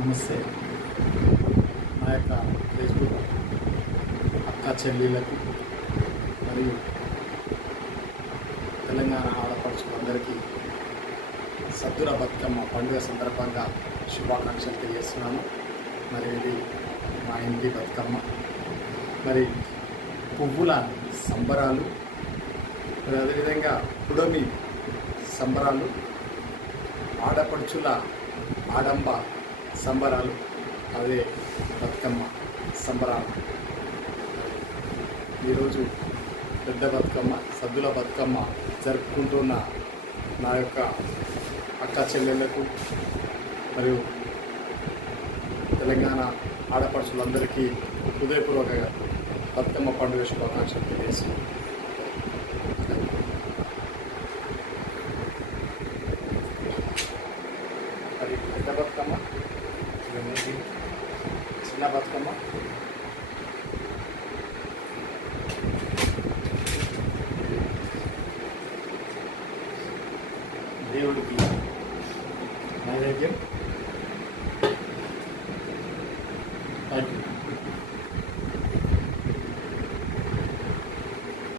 నమస్తే. నా యొక్క ఫేస్బుక్ అక్క చెల్లెళ్ళకు మరియు తెలంగాణ ఆడపడుచులందరికీ సద్దుల బతుకమ్మ పండుగ సందర్భంగా శుభాకాంక్షలు తెలియజేస్తున్నాను. మరి ఇది మా ఇంటి బతుకమ్మ. మరి పువ్వుల సంబరాలు, మరి అదేవిధంగా పుడమి సంబరాలు, ఆడపడుచుల ఆడంబ సంబరాలు, అదే బతుకమ్మ సంబరాలు. ఈరోజు పెద్ద బతుకమ్మ, సద్దుల బతుకమ్మ జరుపుకుంటున్న నా యొక్క అక్క చెల్లెళ్ళకు మరియు తెలంగాణ ఆడపడుచులందరికీ హృదయపూర్వక బతుకమ్మ పండుగ శుభాకాంక్షలు తెలియజేస్తున్నాను. మరి పెద్ద బతుకమ్మ, చిన్న బతుకమ్మ, దేవుడికి నైవేద్యం. Thank you.